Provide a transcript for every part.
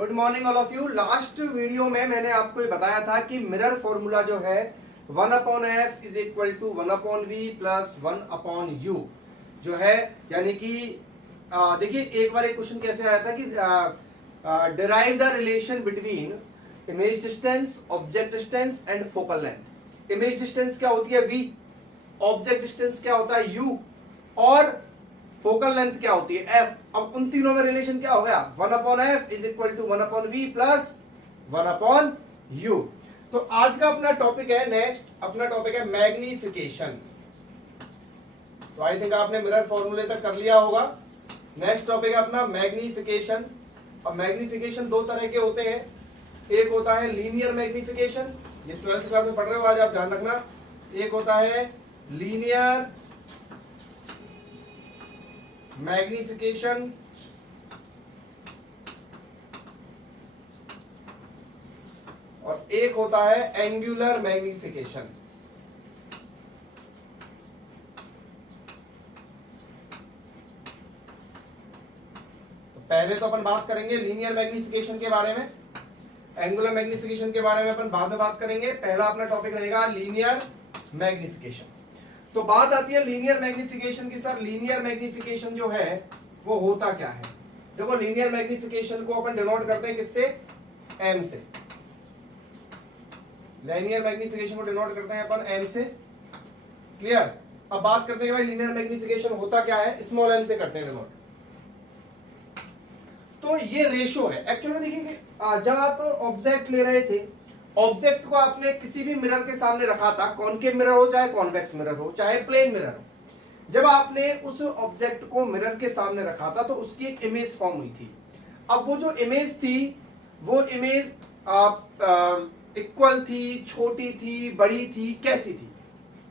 Good morning all of you. Last video में मैंने आपको ये बताया था कि मिरर फॉर्मूला जो है 1/f is equal to 1/v plus 1/u जो है, यानी कि देखिए एक बार एक क्वेश्चन कैसे आया था कि derive the relation between image distance, object distance and focal length. Image distance क्या होती है v, ऑब्जेक्ट डिस्टेंस क्या होता है u और फोकल लेंथ क्या होती है f। अब उन तीनों में रिलेशन क्या हो गया, 1/f is equal to 1/v plus 1/u। तो आज का अपना टॉपिक है, नेक्स्ट अपना टॉपिक है मैग्निफिकेशन। तो आई थिंक आपने मिरर फॉर्मूले तक कर लिया होगा। नेक्स्ट टॉपिक है अपना मैग्निफिकेशन। अब मैग्निफिकेशन दो तरह के होते हैं, एक होता है लीनियर मैग्निफिकेशन, ये 12th क्लास में पढ़ रहे हो आज आप ध्यान रखना। एक होता है लीनियर मैग्निफिकेशन और एक होता है एंगुलर मैग्निफिकेशन। तो पहले तो अपन बात करेंगे लीनियर मैग्निफिकेशन के बारे में, एंगुलर मैग्निफिकेशन के बारे में अपन बाद में बात करेंगे। पहला अपना टॉपिक रहेगा लीनियर मैग्निफिकेशन। तो बात आती है लीनियर मैग्निफिकेशन की। सर लीनियर मैग्निफिकेशन जो है वो होता क्या है? देखो लीनियर मैग्निफिकेशन को अपन डिनोट करते हैं किससे, m से। लीनियर मैग्निफिकेशन को डिनोट करते हैं अपन m से। क्लियर? अब बात करते हैं भाई लीनियर मैग्निफिकेशन होता क्या है, स्मॉल m से करते हैं डिनोट। तो ये रेशो है एक्चुअली में। देखिए जब आप ऑब्जेक्ट ले रहे थे, ऑब्जेक्ट को आपने किसी भी मिरर के सामने रखा था, कॉनकेव मिरर हो चाहे कॉन्वेक्स मिरर हो चाहे प्लेन मिरर हो, जब आपने उस ऑब्जेक्ट को मिरर के सामने रखा था तो उसकी एक इमेज फॉर्म हुई थी। अब वो जो इमेज थी वो इमेज इक्वल थी, छोटी थी, बड़ी थी, कैसी थी?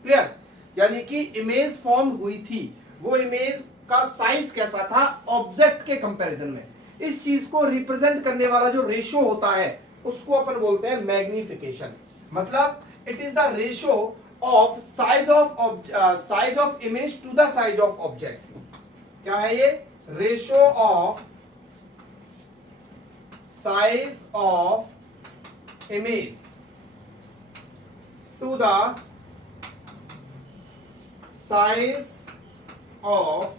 क्लियर? यानी कि इमेज फॉर्म हुई थी, वो इमेज का साइज कैसा था ऑब्जेक्ट के कंपैरिजन में। इस चीज को रिप्रेजेंट करने वाला जो रेशो होता है उसको अपन बोलते हैं मैग्निफिकेशन। मतलब it is the ratio of size of image to the size of object. क्या है ये? Ratio of size of image to the size of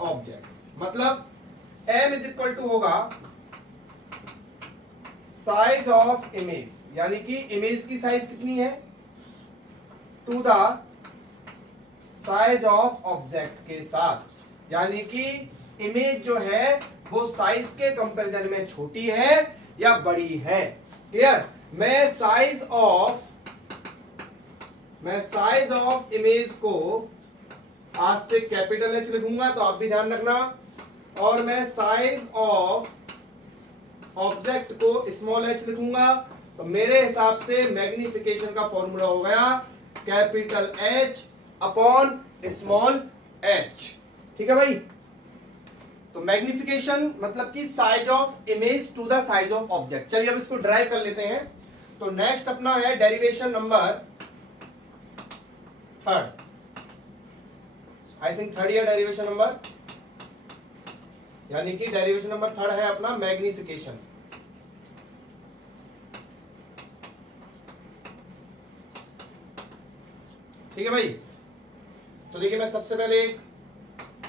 object. मतलब m इज इक्वल टू होगा साइज ऑफ इमेज, यानी कि image की size कितनी है, to the size of object के साथ। यानी कि इमेज जो है वो साइज के कंपैरिजन में छोटी है या बड़ी है। क्लियर? मैं साइज ऑफ इमेज को आज से कैपिटल H लिखूंगा, तो आप भी ध्यान रखना। और मैं साइज ऑफ ऑब्जेक्ट को स्मॉल h लिखूंगा। तो मेरे हिसाब से मैग्निफिकेशन का फॉर्मूला हो गया capital H upon small h। ठीक है भाई? तो मैग्निफिकेशन मतलब कि size of image to the size of object. चलिए अब इसको ड्राइव कर लेते हैं। तो नेक्स्ट अपना है derivation number 3rd, I think 3rd या डेरिवेशन नंबर, यानी कि डेरिवेशन नंबर 3rd है अपना मैग्निफिकेशन। ठीक है भाई? तो देखिए मैं सबसे पहले एक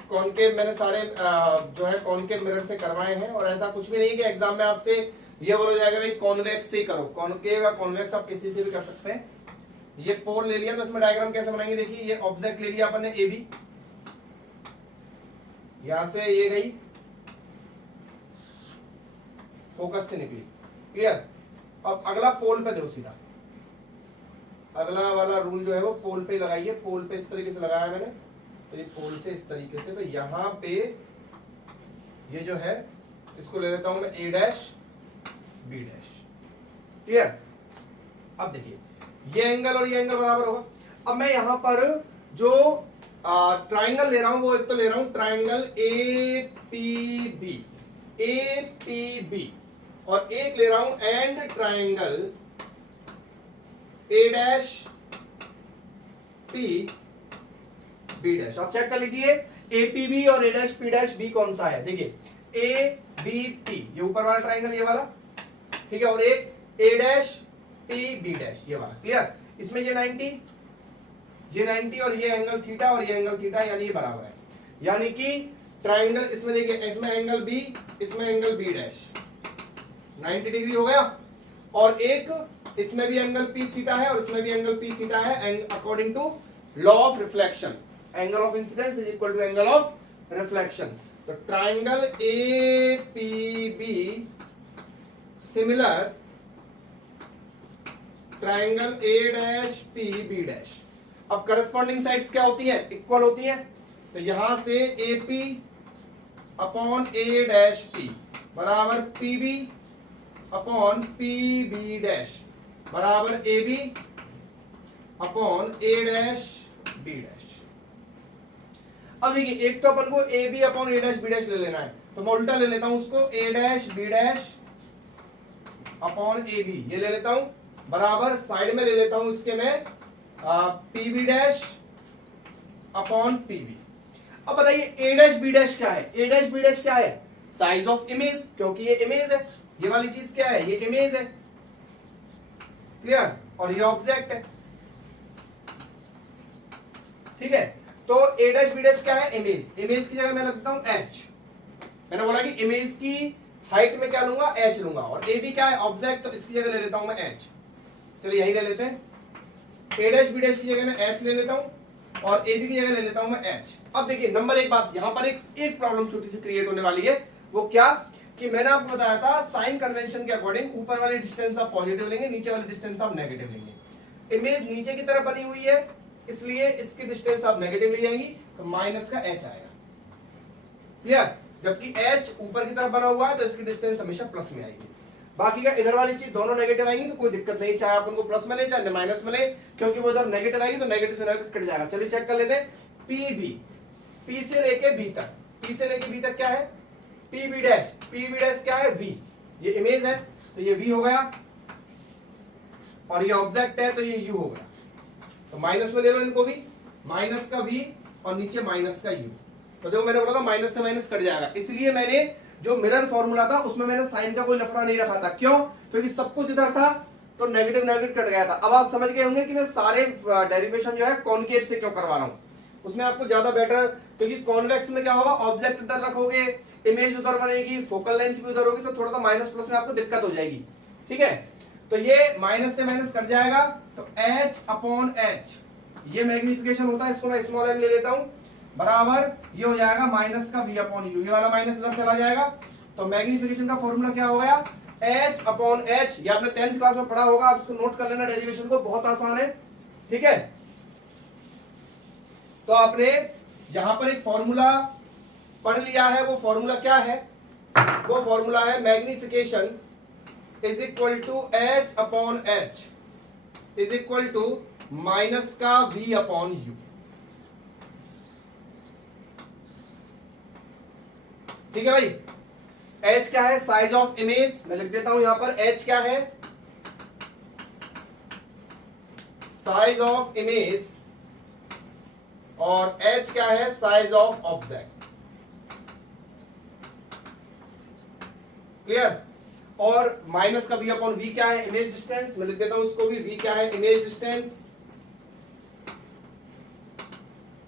कॉनकेव, मैंने सारे जो है कॉनकेव मिरर से करवाए हैं, और ऐसा कुछ भी नहीं कि एग्जाम में आपसे ये बोला जाएगा भाई कॉन्वेक्स से करो। कॉनकेव या कॉन्वेक्स आप किसी से भी कर सकते हैं। ये पोल ले लिया, तो इसमें डायग्राम कैसे बनाएंगे, देखिए ये ऑब्जेक्ट ले लिया अपन ने AB, यहां से ये गई फोकस से निकली। क्लियर? अब अगला पोल पे दो सीधा, अगला वाला रूल जो है वो पोल पे लगाइए। पोल पे इस तरीके से लगाया मैंने, तो ये पोल से इस तरीके से, तो यहां पे ये जो है इसको ले लेता हूं मैं A' B'। क्लियर? अब देखिए ये एंगल और ये एंगल बराबर होगा। अब मैं यहां पर जो ट्राइंगल ले रहा हूं वो एक तो ले रहा हूं ट्राइंगल APB और एक ले रहा हूं एंड ट्राइंगल A''P B'। आप चेक कर लीजिए APB और A''P'B कौन सा है। देखिए बी पी, ये ऊपर वाला ट्राइंगल ये वाला, ठीक है, और एक ए डैश पी बी डैश ये वाला। क्लियर? इसमें ये 90 और ये एंगल थीटा और ये एंगल थीटा, यानी ये बराबर है। यानी कि ट्राइंगल इसमें देखिए, इसमें एंगल बी, इसमें एंगल बी डैश 90 डिग्री हो गया, और एक इसमें भी एंगल पी थीटा है और इसमें भी एंगल पी थीटा है, and according to law of reflection angle of incidence is equal to angle of reflection. तो triangle A P B similar triangle A dash P B dash. अब corresponding sides क्या होती हैं? Equal होती हैं। तो यहां से A P upon A dash P बराबर P B upon P B dash बराबर A B upon A dash B dash. अब देखिए, एक तो अपन को A B upon A dash B dash ले लेना है, तो मैं उल्टा ले लेता हूं उसको, A dash B dash upon A B ये ले लेता हूं, बराबर साइड में ले लेता हूं इसके मैं P B dash upon P B. अब बताइए ए डैश बी डैश क्या है? ए डैश बी डैश क्या है? साइज ऑफ इमेज, क्योंकि ये इमेज है, ये वाली चीज क्या है? ये इमेज है। क्लियर? और ये ऑब्जेक्ट है, ठीक है। तो ए डैश बी डैश क्या है? इमेज। इमेज की जगह मैं रखता हूं एच। मैंने बोला कि इमेज की हाइट में क्या लूंगा? एच लूंगा, और ए बी क्या है? ऑब्जेक्ट, तो इसकी जगह ले लेता हूं मैं एच। चलिए यही ले लेते हैं, ए डैश बी डैश की जगह मैं एच ले लेता हूं और ए बी की जगह ले लेता हूं मैं एच। अब देखिए नंबर एक बात, यहां पर एक प्रॉब्लम छोटी सी क्रिएट होने वाली है। वो क्या कि मैंने आपको बताया था साइन कन्वेंशन के अकॉर्डिंग ऊपर वाली डिस्टेंस आप पॉजिटिव लेंगे, नीचे वाली डिस्टेंस आप नेगेटिव लेंगे। इमेज नीचे की तरफ बनी हुई है, इसलिए इसकी डिस्टेंस आप नेगेटिव ले जाएंगी, तो माइनस का एच आएगा। क्लियर? जबकि एच ऊपर की तरफ बना हुआ है तो इसकी डिस्टेंस हमेशा प्लस में आएगी। बाकी का इधर वाली चीज दोनों नेगेटिव आएंगी तो कोई दिक्कत नहीं, चाहे आप उनको प्लस में ले चाहे माइनस में ले, क्योंकि वो इधर नेगेटिव आएगी तो नेगेटिव से नेगेटिव कट जाएगा। चलिए चेक कर लेते हैं। पी बी, पी से लेके बी तक, पी से लेके बी तक क्या है? P B dash, P B dash क्या है? वी। ये इमेज है तो ये वी हो गया, और ये ऑब्जेक्ट है तो ये यू हो गया। तो माइनस में ले लो इनको भी, माइनस का वी और नीचे माइनस का यू। तो देखो मैंने बोला था माइनस से माइनस कट जाएगा, इसलिए मैंने जो मिरर फॉर्मूला था उसमें मैंने साइन का कोई लफड़ा नहीं रखा था। क्यों? क्योंकि सब कुछ इधर था तो नेगेटिव नेगेटिव कट गया था। अब आप समझ गए होंगे कि मैं सारे डेरिवेशन जो है कॉनकेव से क्यों करवा रहा हूं। उसमें आपको ज्यादा बेटर, क्योंकि कॉन्वेक्स में क्या होगा? ऑब्जेक्ट इधर रखोगे, इमेज उधर बनेगी, फोकल लेंथ भी उधर होगी, तो थोड़ा सा माइनस प्लस में आपको दिक्कत हो जाएगी। ठीक है, तो ये माइनस से माइनस कट जाएगा, तो एच अपॉन एच ये मैग्निफिकेशन होता है, इसको मैं स्मॉल एम ले लेता हूं, बराबर ये हो जाएगा माइनस का वी अपॉन यू, ये वाला माइनस इधर चला जाएगा। तो मैग्निफिकेशन का फॉर्मूला क्या हो गया? H upon H. ये आपने 10th क्लास में पढ़ा होगा, आप इसको नोट कर लेना, डेरिवेशन को, बहुत आसान है। ठीक है, तो आपने यहां पर एक फॉर्मूला पढ़ लिया है। वो फॉर्मूला क्या है? वो फॉर्मूला है magnification is equal to h upon h is equal to minus का वी अपॉन यू। ठीक है भाई, एच क्या है? Size of image. मैं लिख देता हूं यहां पर, एच क्या है? साइज ऑफ इमेज, और एच क्या है? Size of object. क्लियर? और माइनस का वी अपॉन वी क्या है? Image distance. मैं लिख देता हूं उसको भी, वी क्या है? इमेज डिस्टेंस,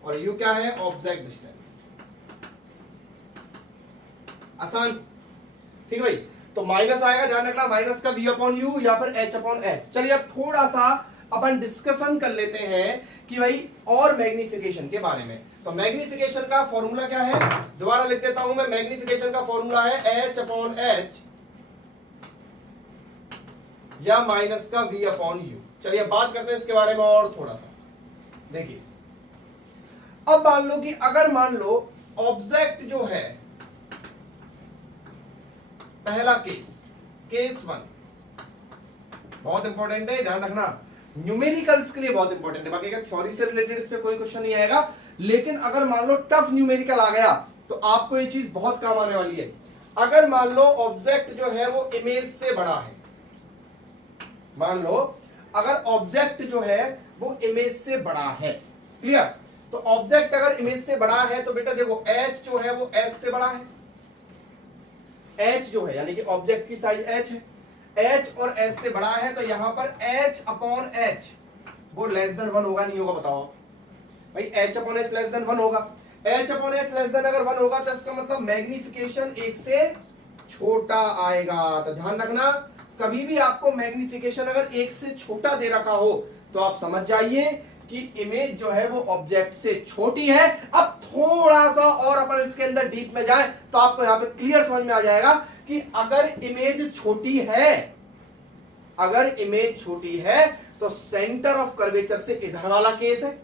और यू क्या है? Object distance. आसान। ठीक भाई, तो माइनस आएगा, ध्यान रखना, माइनस का वी अपॉन यू या फिर एच अपॉन एच। चलिए अब थोड़ा सा अपन डिस्कशन कर लेते हैं कि भाई और मैग्निफिकेशन के बारे में। तो मैग्निफिकेशन का फॉर्मूला क्या है? दोबारा लिख देता हूं मैं, मैग्निफिकेशन का फॉर्मूला है एच अपॉन एच या माइनस का वी अपॉन यू। चलिए बात करते हैं इसके बारे में और थोड़ा सा। देखिए, अब मान लो कि अगर मान लो ऑब्जेक्ट जो है, पहला केस, केस 1 बहुत इंपॉर्टेंट है, ध्यान रखना, न्यूमेरिकल्स के लिए बहुत इंपॉर्टेंट है। बाकी का थ्योरी से रिलेटेड इससे कोई क्वेश्चन नहीं आएगा, लेकिन अगर मान लो टफ न्यूमेरिकल आ गया तो आपको ये चीज बहुत काम आने वाली है। अगर मान लो ऑब्जेक्ट जो है वो इमेज से बड़ा है, मान लो अगर ऑब्जेक्ट जो है वो इमेज से बड़ा है, क्लियर? तो ऑब्जेक्ट अगर इमेज से बड़ा है तो बेटा देखो एच जो है वो एस से बड़ा है, एच जो है यानी कि ऑब्जेक्ट की साइज एच है, एच और एच से बड़ा है, तो यहां पर एच अपॉन एच वो लेस देन 1 होगा नहीं होगा बताओ भाई? H upon H less than 1 होगा। H upon H less than अगर 1 होगा तो इसका मतलब मैग्निफिकेशन 1 से छोटा आएगा। तो ध्यान रखना, कभी भी आपको मैग्निफिकेशन अगर 1 से छोटा दे रखा हो तो आप समझ जाइए कि इमेज जो है वो ऑब्जेक्ट से छोटी है। अब थोड़ा सा और अपन इसके अंदर डीप में जाए तो आपको यहां पे क्लियर समझ में आ जाएगा कि अगर इमेज छोटी है, अगर इमेज छोटी है तो सेंटर ऑफ कर्वेचर से इधर वाला केस है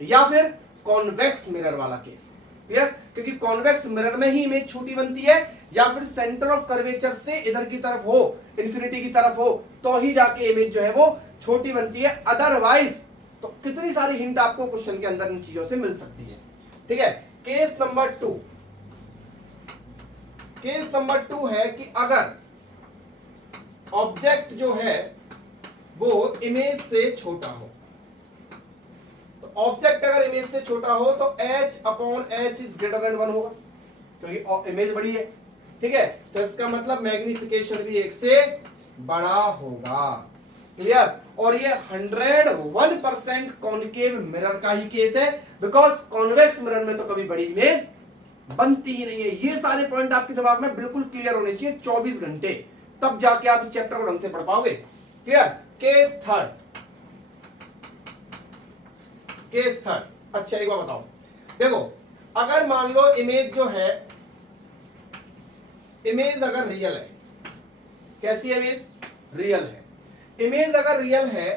या फिर कॉन्वेक्स मिरर वाला केस। क्लियर? क्योंकि कॉन्वेक्स मिरर में ही इमेज छोटी बनती है या फिर सेंटर ऑफ कर्वेचर से इधर की तरफ हो, इंफिनिटी की तरफ हो, तो ही जाके इमेज जो है वो छोटी बनती है। अदरवाइज तो कितनी सारी हिंट आपको क्वेश्चन के अंदर इन चीजों से मिल सकती है। ठीक है, केस नंबर 2, केस नंबर 2 है कि अगर ऑब्जेक्ट जो है वो इमेज से छोटा हो, तो ऑब्जेक्ट अगर इमेज से छोटा हो तो h upon h is greater than 1 होगा क्योंकि इमेज बड़ी है। ठीक है, तो इसका मतलब मैग्निफिकेशन भी 1 से बड़ा होगा। क्लियर? और ये 101% कॉन्केव मिरर का ही केस है, बिकॉज कॉन्वेक्स मिरर में तो कभी बड़ी इमेज बनती ही नहीं है। ये सारे पॉइंट आपके दिमाग में बिल्कुल क्लियर होने चाहिए 24 घंटे, तब जाके आप इस चैप्टर को ढंग से पढ़ पाओगे। Clear? Case third, case third. अच्छा एक बार बताओ, देखो अगर मान लो इमेज जो है, इमेज अगर रियल है, कैसी इमेज? रियल है। इमेज अगर रियल है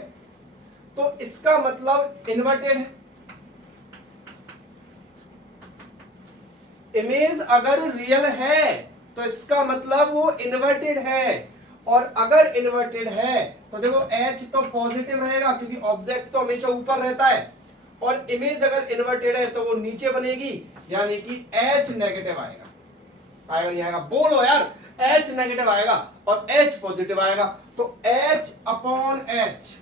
तो इसका मतलब इन्वर्टेड है। इमेज अगर रियल है तो इसका मतलब वो इन्वर्टेड है, और अगर इन्वर्टेड है तो देखो h तो पॉजिटिव रहेगा क्योंकि ऑब्जेक्ट तो हमेशा ऊपर रहता है, और इमेज अगर इन्वर्टेड है तो वो नीचे बनेगी, यानी कि h नेगेटिव आएगा। आएगा नहीं आएगा? बोलो यार, h नेगेटिव आएगा और h पॉजिटिव आएगा, तो h अपॉन h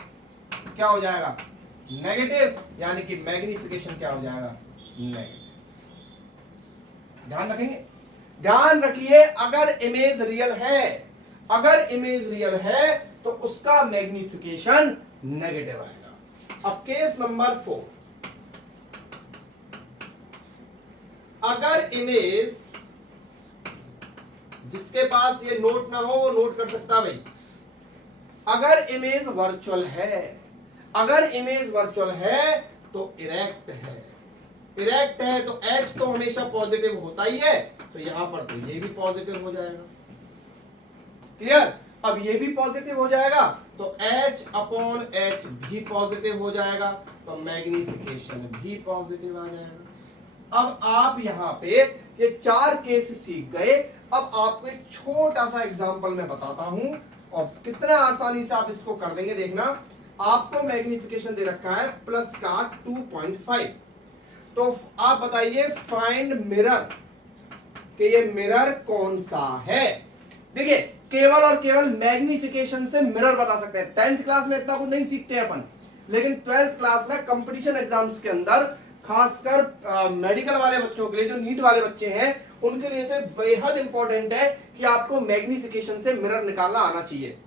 क्या हो जाएगा? नेगेटिव, यानी कि मैग्निफिकेशन क्या हो जाएगा? नेगेटिव। ध्यान रखेंगे, ध्यान रखिए, अगर इमेज रियल है, अगर इमेज रियल है तो उसका मैग्निफिकेशन नेगेटिव आएगा। अब केस नंबर 4, अगर इमेज, जिसके पास ये नोट ना हो वो नोट कर सकता भाई, अगर इमेज वर्चुअल है, अगर इमेज वर्चुअल है तो इरेक्ट है। इरेक्ट है तो h तो हमेशा पॉजिटिव होता ही है, तो यहां पर तो ये भी पॉजिटिव हो जाएगा। क्लियर? अब ये भी पॉजिटिव हो जाएगा तो h अपॉन h भी पॉजिटिव हो जाएगा, तो मैग्निफिकेशन भी पॉजिटिव आ जाएगा। अब आप यहां पे ये 4 केस सीख गए। अब आपको एक छोटा सा एग्जांपल मैं बताता हूं और कितना आसानी से आप इसको कर देंगे, देखना। आपको मैग्निफिकेशन दे रखा है प्लस का 2.5, तो आप बताइए फाइंड मिरर, कि ये मिरर कौन सा है। देखिए केवल और केवल मैग्निफिकेशन से मिरर बता सकते हैं। 10th क्लास में इतना कुछ नहीं सीखते हैं अपन, लेकिन 12th क्लास में कंपटीशन एग्जाम्स के अंदर, खासकर मेडिकल वाले बच्चों के लिए, जो नीट वाले बच्चे हैं, उनके लिए तो बेहद इंपॉर्टेंट है कि आपको मैग्निफिकेशन से मिरर निकालना आना चाहिए।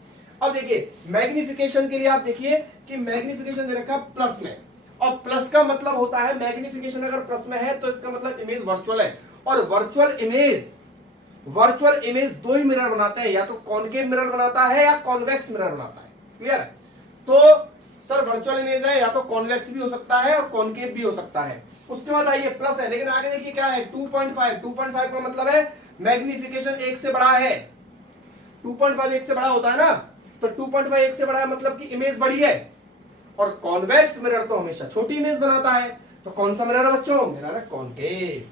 अब देखिए मैग्निफिकेशन के लिए आप देखिए कि मैग्निफिकेशन दे रखा प्लस में, और प्लस का मतलब होता है, मैग्निफिकेशन अगर प्लस में है तो इसका मतलब इमेज वर्चुअल है, और वर्चुअल इमेज दो ही मिरर बनाते हैं, या तो कॉनकेव मिरर बनाता है या कॉन्वेक्स मिरर बनाता है। क्लियर है? तो सर वर्चुअल इमेज है, या तो कॉन्वेक्स भी हो सकता है और कॉनकेव भी हो सकता है। उसके बाद आइए प्लस है, लेकिन आगे देखिए क्या है, 2.5 का मतलब है मैग्निफिकेशन 1 से बड़ा है। 2.5 1 से बड़ा होता है ना, तो 2.5 1 से बड़ा है मतलब कि इमेज बड़ी है, और कॉन्वेक्स मिरर तो हमेशा छोटी इमेज बनाता है। तो कौन सा मिरर है बच्चों? मिरर है कॉनकेव।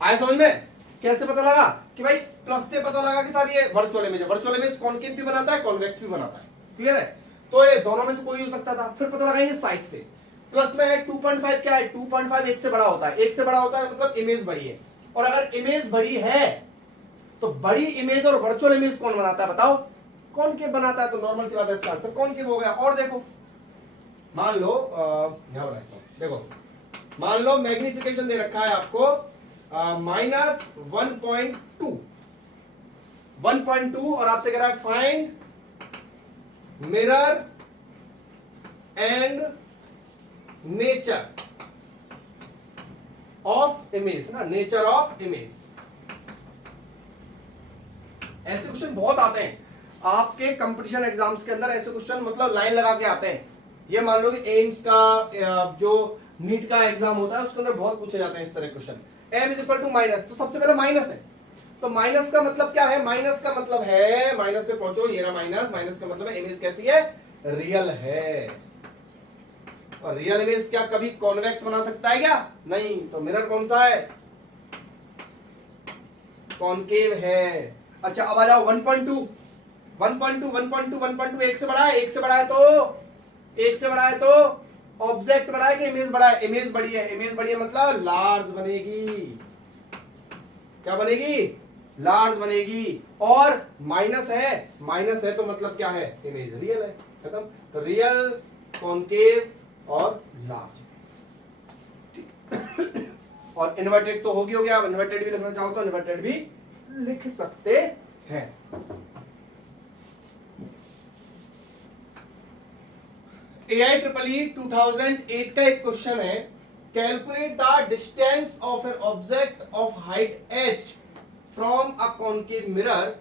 आए समझ में? कैसे पता लगा कि भाई प्लस से पता लगा कि साहब ये वर्चुअल इमेज है। वर्चुअल इमेज कॉनकेव भी बनाता है, कॉन्वेक्स भी बनाता है। क्लियर है? तो ये दोनों में से कोई हो सकता था। फिर पता लगाएंगे साइज से। प्लस में है 2.5, क्या है? 2.5 1 से बड़ा होता है। 1 से बड़ा होता है मतलब इमेज बड़ी है, और अगर इमेज बड़ी है तो बड़ी इमेज और वर्चुअल इमेज कौन बनाता है बताओ? कॉनकेव बनाता है। तो नॉर्मल सी बात है, इसका आंसर कॉनकेव हो गया। और देखो मान लो यहां पर देखो, मान लो मैग्निफिकेशन दे रखा है आपको -1.2 और आपसे कह रहा है find mirror and nature of image ना, नेचर ऑफ इमेज। ऐसे क्वेश्चन बहुत आते हैं आपके कंपटीशन एग्जाम्स के अंदर, ऐसे क्वेश्चन मतलब लाइन लगा के आते हैं। ये मान लो कि एम्स का जो नीट का एग्जाम होता है उसके अंदर बहुत पूछे जाते हैं इस तरह question. m is equal to minus, तो सबसे पहले माइनस है, तो माइनस का मतलब क्या है, माइनस का मतलब है, माइनस पे पहुंचो, ये रहा माइनस, माइनस का मतलब है इमेज कैसी है, रियल है। और रियल इमेज क्या कभी कॉन्वेक्स बना सकता है क्या, नहीं, तो मिरर कौन सा है, कॉनकेव है। अच्छा अब आ जाओ 1.2 1.2 से बड़ा है, एक से बड़ा है तो, एक से बड़ा है तो ऑब्जेक्ट बड़ा है कि इमेज बड़ा है, इमेज बड़ी है, इमेज बड़ी है मतलब लार्ज बनेगी, क्या बनेगी, लार्ज बनेगी। और माइनस है तो मतलब क्या है, इमेज रियल है, खत्म। तो रियल, कॉनकेव और लार्ज। और इन्वर्टेड तो हो गया, अब इन्वर्टेड भी लिखना चाहो तो इन्वर्टेड भी लिख सकते हैं। AIEEE 2008 का एक क्वेश्चन है, calculate the distance of an object of height h from a concave mirror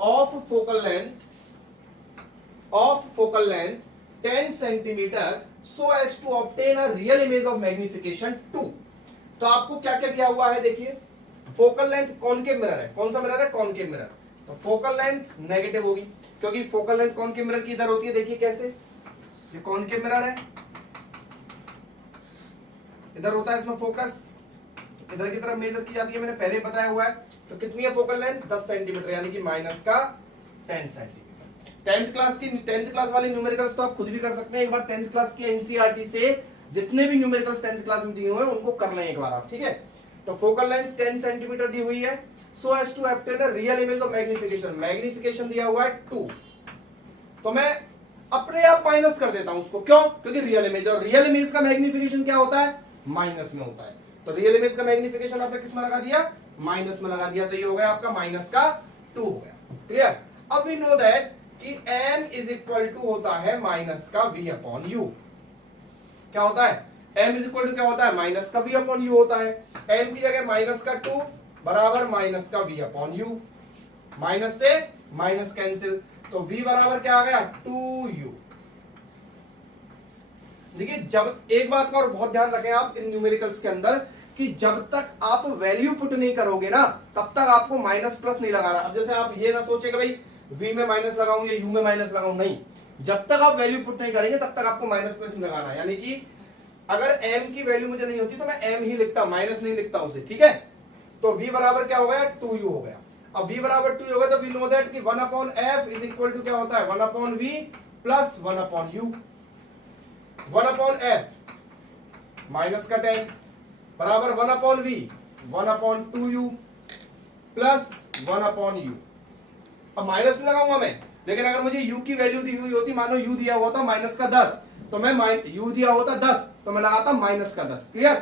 of focal length 10 centimetre so as to obtain a real image of magnification 2। तो आपको क्या क्या दिया हुआ है, देखिए फोकल लेंथ, कॉनकेव मिरर है, कौन सा मिरर है, कॉनकेव मिरर, तो फोकल लेंथ नेगेटिव होगी क्योंकि फोकल लेंथ कॉनकेव मिरर की इधर होती है, देखिए कैसे, ये कॉनकेव मिरर है, इधर होता है इसमें फोकस, इधर की तरफ मेजर की जाती है, मैंने पहले बताया हुआ है। तो कितनी है फोकल लेंथ, 10 सेंटीमीटर, यानी कि माइनस का 10 सेंटीमीटर। 10th क्लास वाली न्यूमेरिकल्स तो आप खुद भी कर सकते हैं, एक बार 10th क्लास की एनसीईआरटी से जितने भी न्यूमेरिकल्स 10th क्लास में दिए हुए हैं उनको कर लें एक बार आप, ठीक है। तो फोकल लेंथ 10 सेंटीमीटर दी हुई है, so as to obtain a real image of magnification, magnification दिया हुआ है 2, तो मैं अपने आप माइनस कर देता हूं उसको, क्यों, क्योंकि रियल इमेज, और रियल इमेज का मैग्निफिकेशन क्या होता है, माइनस में होता है। तो रियल इमेज का मैग्निफिकेशन आपने किस में लगा दिया, माइनस में लगा दिया, तो ये हो गया आपका माइनस का 2 हो गया, क्लियर। अब वी नो दैट कि m इज इक्वल टू होता है माइनस का v अपॉन u, क्या होता है, m इज इक्वल टू क्या होता है, माइनस का v अपॉन u होता है। m की जगह माइनस का 2 बराबर माइनस का v अपॉन u, माइनस से माइनस कैंसिल, तो v बराबर क्या आ गया, 2u। देखिए जब, एक बात का और बहुत ध्यान रखें आप इन न्यूमेरिकल्स के अंदर, कि जब तक आप वैल्यू पुट नहीं करोगे ना तब तक आपको माइनस प्लस नहीं लगाना। अब जैसे आप ये ना सोचे कि भाई v में माइनस लगाऊं या u में माइनस लगाऊं, नहीं, जब तक आप वैल्यू पुट नहीं करेंगे तब तक आपको माइनस प्लस नहीं लगाना। यानी कि अगर m की वैल्यू मुझे नहीं होती तो मैं m ही लिखता, माइनस नहीं लिखता उसे, ठीक है। तो v बराबर क्या हो गया, 2u हो गया। अब v बराबर 2 हो गया तो वी नो दैट कि 1 upon f is equal to क्या होता है, 1 upon v plus 1 upon u। 1 upon f minus का 10 बराबर 1 upon v 1 upon 2u plus 1 upon u। अब माइनस लगाऊंगा मैं, लेकिन अगर मुझे u की वैल्यू दी हुई होती, मानो u दिया हुआ था माइनस का 10, तो मैं u दिया होता 10 तो मैं लगाता माइनस का 10, क्लियर।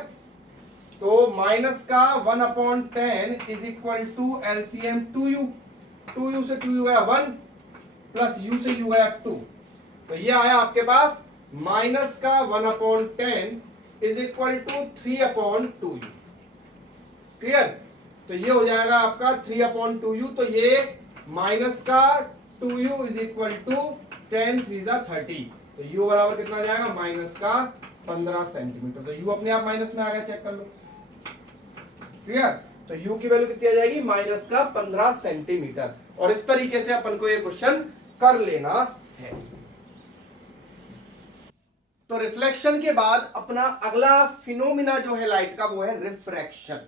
तो माइनस का 1 upon 10 is equal to LCM 2u से 2u गया 1 प्लस u से u गया 2, तो ये आया आपके पास माइनस का 1 upon 10 is equal to 3 upon 2u, clear. तो ये हो जाएगा आपका 3 अपॉन 2u, तो ये माइनस का 2u इज इक्वल टू 10 3 30, तो u बराबर कितना आ जाएगा, माइनस का 15 सेंटीमीटर। तो u अपने आप माइनस में आ गया, चेक कर लो, क्लियर। तो u की वैल्यू कितनी आ जाएगी, माइनस का 15 सेंटीमीटर। और इस तरीके से अपन को ये क्वेश्चन कर लेना है। तो रिफ्लेक्शन के बाद अपना अगला फिनोमिना जो है लाइट का वो है रिफ्रैक्शन।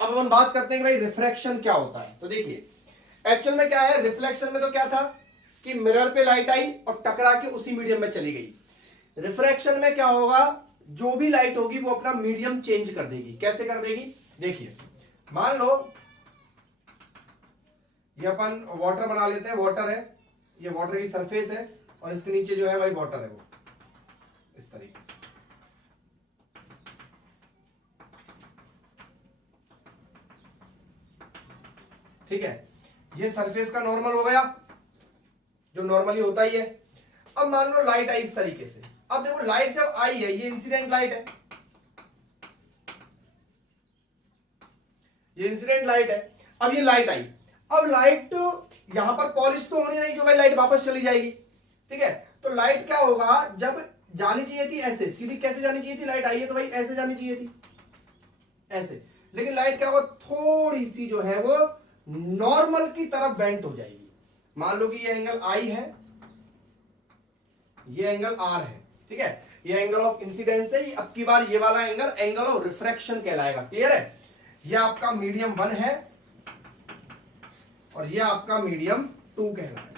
अब अपन बात करते हैं कि भाई रिफ्रैक्शन क्या होता है। तो देखिए एक्चुअल में क्या है, रिफ्लेक्शन में तो क्या था कि मिरर पे लाइट आई और टकरा के उसी मीडियम में चली गई। रिफ्रैक्शन में क्या होगा, जो भी लाइट होगी वो अपना मीडियम चेंज कर देगी। कैसे कर देगी, देखिए मान लो ये अपन वाटर बना लेते हैं, वाटर है, ये वाटर की सरफेस है और इसके नीचे जो है भाई वाटर है, वो इस तरीके से। ठीक है, ये सरफेस का नॉर्मल हो गया जो नॉर्मली होता ही है। अब मान लो लाइट आई इस तरीके से। अब देखो लाइट जब आई है, ये इंसिडेंट लाइट है, ये इंसिडेंट लाइट है। अब ये लाइट आई, अब लाइट यहां पर पॉलिश तो होनी नहीं जो भाई लाइट वापस चली जाएगी, ठीक है। तो लाइट क्या होगा, जब जानी चाहिए थी ऐसे, सीधी कैसे जानी चाहिए थी, लाइट आई है तो भाई ऐसे जानी चाहिए थी, ऐसे। लेकिन लाइट क्या होगा, थोड़ी सी जो है वो नॉर्मल की तरफ बेंट हो जाएगी। मान लो कि ये एंगल आई है, ये एंगल आर है, ठीक है, ये एंगल ऑफ इंसिडेंस है। अब की बार ये वाला एंगल एंगल ऑफ रिफ्रैक्शन कहलाएगा। क्लियर है, ये आपका मीडियम 1 है और ये आपका मीडियम 2 कहलाएगा।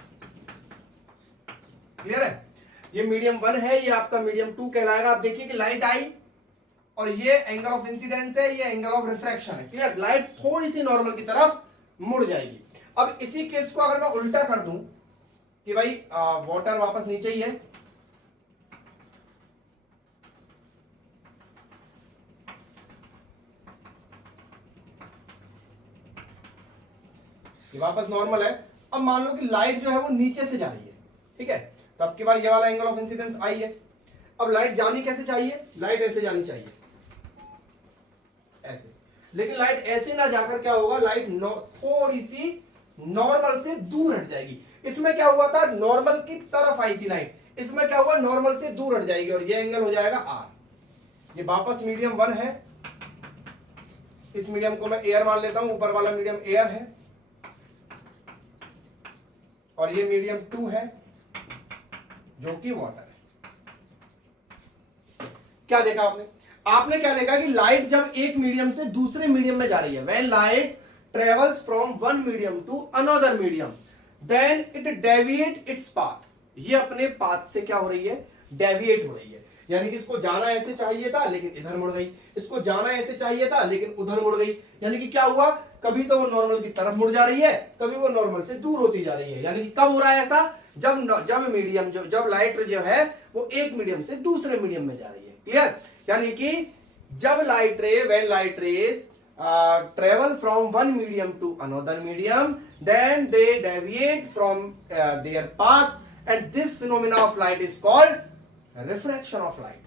क्लियर है, ये मीडियम 1 है, ये आपका मीडियम 2 कहलाएगा। आप देखिए कि लाइट आई और ये एंगल ऑफ इंसिडेंस है, ये एंगल ऑफ रिफ्रैक्शन है। क्लियर, लाइट थोड़ी सी नॉर्मल की तरफ मुड़ जाएगी। अब इसी केस को अगर मैं उल्टा कर दूं कि भाई वाटर वापस नीचे ही है, ये वापस नॉर्मल है। अब मान लो कि लाइट जो है वो नीचे से जा रही है, ठीक है, तो अब की बार ये वाला एंगल ऑफ इंसिडेंस आई है। अब लाइट जानी कैसे चाहिए, लाइट ऐसे जानी चाहिए, ऐसे। लेकिन लाइट ऐसे ना जाकर क्या होगा, लाइट थोड़ी सी नॉर्मल से दूर हट जाएगी। इसमें क्या हुआ था, नॉर्मल की तरफ आई थी लाइट, इसमें क्या हुआ, नॉर्मल से दूर हट जाएगी और ये एंगल हो जाएगा आर। ये वापस मीडियम 1 है, इस मीडियम को मैं एयर मान लेता हूं, ऊपर वाला मीडियम एयर है और ये मीडियम 2 है जो कि वाटर है। क्या देखा आपने, आपने क्या देखा कि लाइट जब एक मीडियम से दूसरे मीडियम में जा रही है, when light travels from one medium to another medium then it deviate its path. ये अपने पाथ से क्या हो रही है, डेविएट हो रही है। यानी कि इसको जाना ऐसे चाहिए था लेकिन इधर मुड़ गई, इसको जाना ऐसे चाहिए था लेकिन उधर मुड़ गई। यानी कि क्या हुआ, कभी तो वो नॉर्मल की तरफ मुड़ जा रही है, कभी वो नॉर्मल से दूर होती जा रही है। यानी कि कब हो रहा है ऐसा, जब मीडियम जब लाइट जो है वो एक मीडियम से दूसरे मीडियम में जा रही है। क्लियर, यानी कि जब लाइट रे when light rays travel from one medium to another medium, then they deviate from their path, and this phenomena of light is called refraction of light.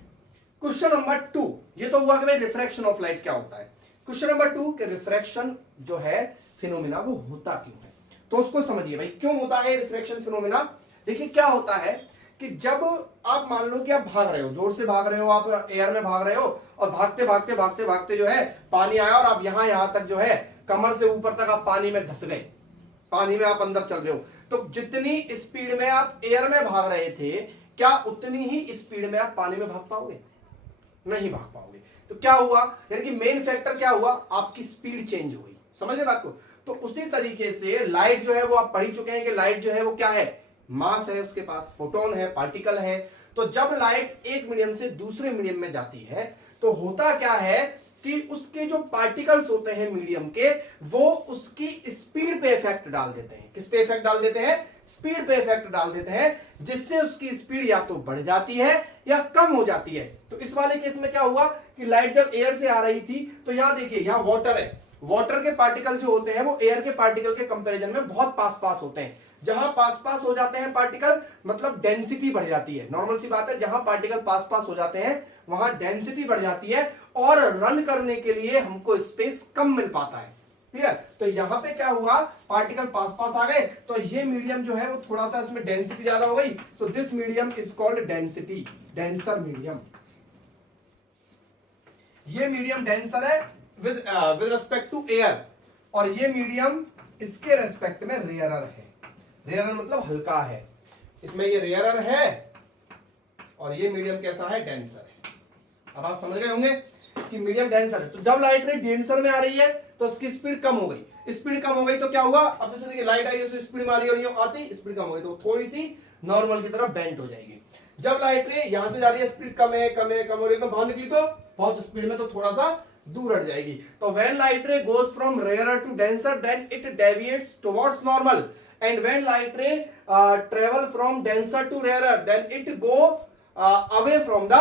Question number 2, ये तो हुआ कि भाई रिफ्रैक्शन ऑफ लाइट क्या होता है। Question number 2 कि refraction जो है फिनोमिना वो होता क्यों है, तो उसको समझिए भाई क्यों होता है रिफ्रैक्शन फिनोमिना। देखिए क्या होता है कि जब आप मान लो कि आप भाग रहे हो, जोर से भाग रहे हो, आप एयर में भाग रहे हो और भागते भागते भागते भागते जो है पानी आया और आप यहां तक जो है कमर से ऊपर तक आप पानी में धंस गए, पानी में आप अंदर चल रहे हो। तो जितनी स्पीड में आप एयर में भाग रहे थे, क्या उतनी ही स्पीड में आप पानी में भाग पाओगे, नहीं भाग पाओगे। तो क्या हुआ, यानी कि मेन फैक्टर क्या हुआ, आपकी स्पीड चेंज हो गई। समझ रहे बात को। तो उसी तरीके से लाइट जो है वो आप पढ़ ही चुके हैं कि लाइट जो है वो क्या है, मास है, उसके पास फोटोन है, पार्टिकल है। तो जब लाइट एक मीडियम से दूसरे मीडियम में जाती है तो होता क्या है कि उसके जो पार्टिकल्स होते हैं मीडियम के, वो उसकी स्पीड पे इफेक्ट डाल देते हैं। किस पे इफेक्ट डाल देते हैं, स्पीड पे इफेक्ट डाल देते हैं, जिससे उसकी स्पीड या तो बढ़ जाती है या कम हो जाती है। तो इस वाले केस में क्या हुआ कि लाइट जब एयर से आ रही थी तो यहां देखिए, यहां वाटर है, वाटर के पार्टिकल जो होते हैं वो एयर के पार्टिकल के कंपैरिजन में बहुत पास पास होते हैं। जहां पास पास हो जाते हैं पार्टिकल, मतलब डेंसिटी बढ़ जाती है। नॉर्मल सी बात है, जहां पार्टिकल पास पास हो जाते हैं वहां डेंसिटी बढ़ जाती है और रन करने के लिए हमको स्पेस कम मिल पाता है। क्लियर, तो यहां पे क्या हुआ, पार्टिकल पास पास आ गए तो ये मीडियम जो है वो थोड़ा सा इसमें डेंसिटी ज्यादा हो गई, तो this medium is called density, denser medium. ये मीडियम डेंसर है विद रिस्पेक्ट टू एयर, और ये मीडियम इसके रेस्पेक्ट में रेयरर है। रेयरर मतलब हल्का है, इसमें ये रेयरर है और ये मीडियम कैसा है, डेंसर है। अब आप समझ गए होंगे कि मीडियम डेंसर है। तो जब लाइट रे डेंसर में आ रही है तो उसकी स्पीड कम हो गई, स्पीड कम हो गई तो क्या हुआ, अब जैसे देखिए लाइट आई है तो स्पीड में आ रही है और यूं आती स्पीड कम हो गई तो थोड़ी सी नॉर्मल की तरफ बेंट हो जाएगी। जब लाइट रे यहां से जा रही है, स्पीड कम है कम है कम हो रही है, तो बाहर निकली तो बहुत स्पीड में, तो थोड़ा सा दूर हट जाएगी। तो when light ray goes from rarer to denser then it deviates towards normal, and when light ray travel from denser to rarer then it go away from the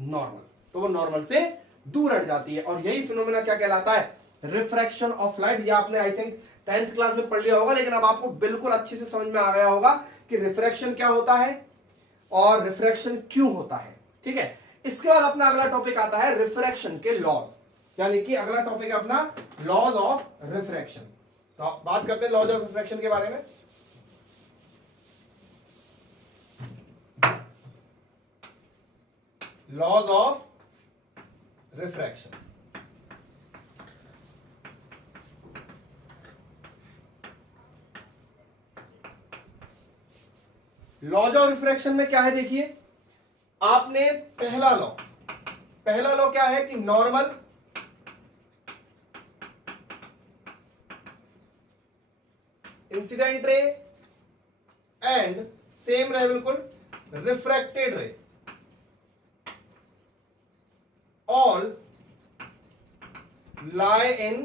normal, तो वो नॉर्मल से दूर हट जाती है। और यही फिनोमेना क्या कहलाता है, रिफ्रैक्शन ऑफ लाइट। या आपने आई थिंक 10th क्लास में पढ़ लिया होगा, लेकिन अब आपको बिल्कुल अच्छे से समझ में आ गया होगा कि रिफ्रैक्शन क्या होता है और रिफ्रैक्शन क्यों होता है। ठीक है, इसके बाद अपना अगला टॉपिक आता है रिफ्रैक्शन के लॉज, यानी कि अगला टॉपिक है अपना लॉज ऑफ रिफ्रैक्शन। तो बात करते हैं लॉज ऑफ रिफ्रैक्शन के बारे में। Laws of refraction, laws of refraction में क्या है, देखिए आपने पहला लॉ क्या है कि normal incident ray and same ray बिल्कुल refracted ray all lie in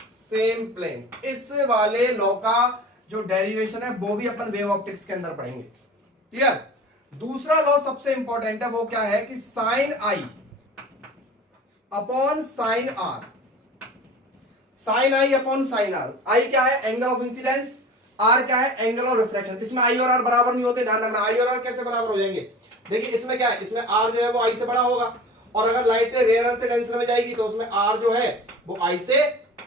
same plane. इस वाले लॉ का जो डेरिवेशन है वो भी अपन वेव ऑप्टिक्स के अंदर पढ़ेंगे। क्लियर। दूसरा लॉ सबसे इंपॉर्टेंट है, वो क्या है कि sine i upon sine r, sine i upon sine r. I क्या है, एंगल ऑफ इंसिडेंस, आर क्या है, एंगल ऑफ रिफ्लेक्शन। इसमें आई और आर बराबर नहीं होते, ध्यान रखना। आई और आर कैसे बराबर हो जाएंगे, देखिए इसमें क्या है, इसमें आर जो है वो आई से बड़ा होगा, और अगर लाइट रेयरर से डेंसर में जाएगी तो उसमें आर जो है वो आई से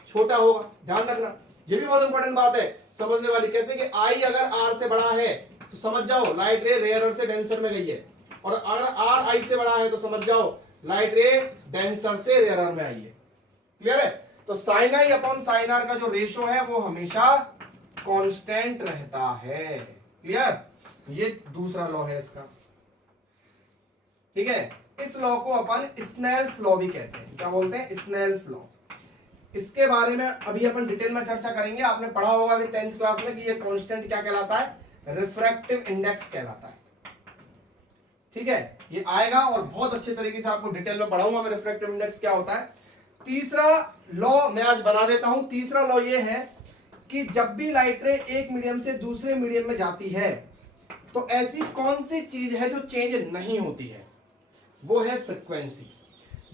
छोटा होगा। ध्यान रखना, ये भी बहुत इंपॉर्टेंट बात है समझने वाली। कैसे कि आई अगर आर से बड़ा है तो समझ जाओ लाइट रे रेयरर से डेंसर में गई है, और अगर आर आई से बड़ा है तो समझ जाओ लाइट रे डेंसर से रेयरर में आई है। क्लियर है। तो sine i upon sine r का जो रेशो है वो हमेशा कांस्टेंट रहता है। क्लियर, ये दूसरा लॉ है इसका। ठीक है, इस लॉ को अपन स्नेल्स लॉ भी कहते हैं। क्या बोलते हैं, स्नेल्स लॉ। इसके बारे में अभी अपन डिटेल में चर्चा करेंगे। आपने पढ़ा होगा कि 10th क्लास में कि ये कांस्टेंट क्या कहलाता है, रिफ्रैक्टिव इंडेक्स कहलाता है। ठीक है, ये आएगा और बहुत अच्छे तरीके से आपको डिटेल में पढ़ाऊंगा मैं रिफ्रैक्टिव इंडेक्स क्या होता है। तीसरा लॉ मैं आज बना देता हूं। तीसरा लॉ ये है कि जब भी लाइट रे एक मीडियम से दूसरे मीडियम में जाती है तो ऐसी कौन सी चीज है जो चेंज नहीं होती है, वो है फ्रीक्वेंसी।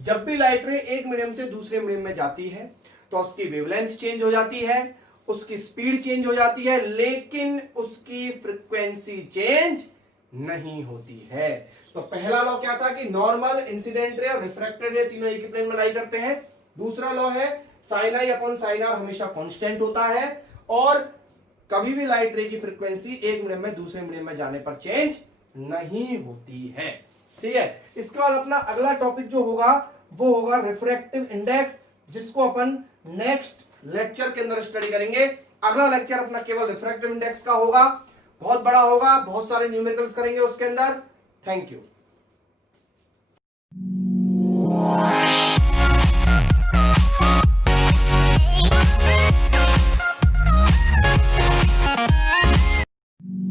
जब भी लाइट रे एक मीडियम से दूसरे मीडियम में जाती है तो उसकी वेवलेंथ चेंज हो जाती है, उसकी स्पीड चेंज हो जाती है, लेकिन उसकी फ्रीक्वेंसी चेंज नहीं होती है। तो पहला लॉ क्या था कि नॉर्मल, इंसिडेंट रे और रिफ्रैक्टेड रे तीनों एक ही प्लेन में लाई करते हैं। दूसरा लॉ है sine i upon sine r हमेशा कांस्टेंट होता है, और कभी भी लाइट रे की फ्रीक्वेंसी एक मीडियम में दूसरे मीडियम में जाने पर चेंज नहीं होती है। ठीक है, इसके बाद अपना अगला टॉपिक जो होगा वो होगा रिफ्रैक्टिव इंडेक्स, जिसको अपन नेक्स्ट लेक्चर के अंदर स्टडी करेंगे। अगला लेक्चर अपना केवल रिफ्रैक्टिव इंडेक्स का होगा, बहुत बड़ा होगा, बहुत सारे न्यूमेरिकल्स करेंगे उसके अंदर। Thank you.